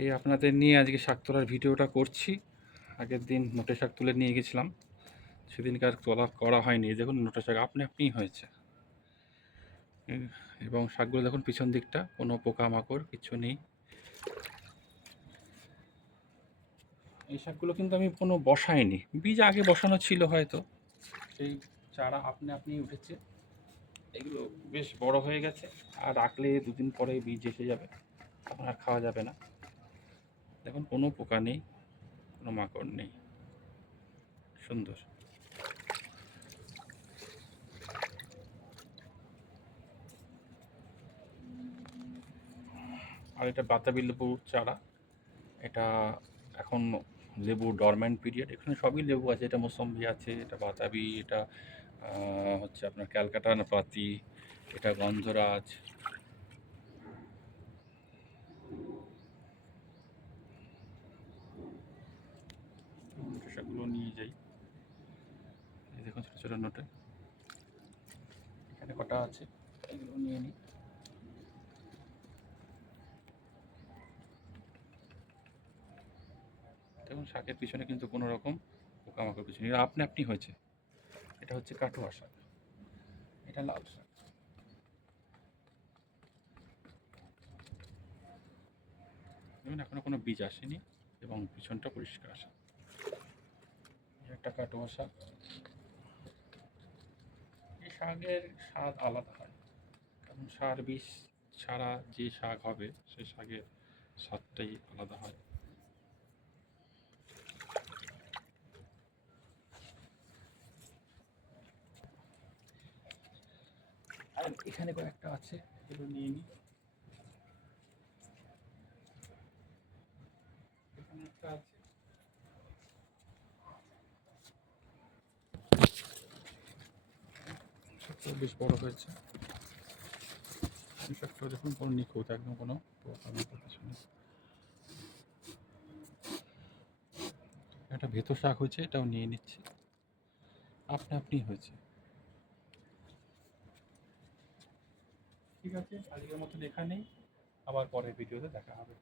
এই আপনাদের নিয়ে আজকে শাক তোলার ভিডিওটা করছি। আগের দিন নোটে শাক তুলে নিয়ে গেছিলাম, সেদিনকার তোলা করা হয়নি। দেখুন নোটে শাক আপনি আপনিই হয়েছে। এবং শাকগুলো দেখুন পিছন দিকটা কোনো পোকামাকড় কিছু নেই। এই শাকগুলো কিন্তু আমি কোনো বসাইনি, বীজ আগে বসানো ছিল হয়তো, সেই চারা আপনি আপনি উঠেছে। এগুলো বেশ বড় হয়ে গেছে, আর রাখলে দুদিন পরে বীজ এসে যাবে, তখন আর খাওয়া যাবে না। দেখুন কোনো পোকা নেই, কোনো মাকড় নেই, সুন্দর। আর এটা বাতাবি লেবুর চারা। এটা এখন লেবু ডরম্যান্ট পিরিয়ড, এখানে সবই লেবু আছে। এটা মৌসম্বি আছে, এটা বাতাবি, এটা হচ্ছে আপনার ক্যালকাটা নাপাতি, এটা গন্ধরাজ। সেগুলো নিয়ে যাই। এই দেখুন ছোটো ছোটো নোটে, এখানে কটা আছে, এগুলো নিয়ে নিই। দেখুন শাকের পিছনে কিন্তু কোনো রকম পোকামাকড় পিছনে, এটা আপনি আপনি হয়েছে। এটা হচ্ছে কাটুয়া শাক, এটা লাল শাক। দেখুন এখনো কোনো বীজ আসেনি এবং পিছনটা পরিষ্কার আসে। একটা কাটুয়া শাক। এই শাকের স্বাদ আলাদা হয়, কারণ সার বিষ ছাড়া যে শাক হবে সেই শাকের স্বাদটাই আলাদা হয়। আর এখানে কয়েকটা আছে, এগুলো নিয়ে নিই। এখানে একটা আছে, শাকটা বেশ বড় হয়েছে। এই শাকটা দেখুন কোনো নিখুঁত, একদম কোনো পোকামাকড় কিছু নেই। একটা ভেতো শাক হয়েছে, এটাও নিয়ে নিচ্ছি। আপনা আপনি হয়েছে। ঠিক আছে, আজকের মতন এখানেই, আবার পরের ভিডিওতে দেখা হবে।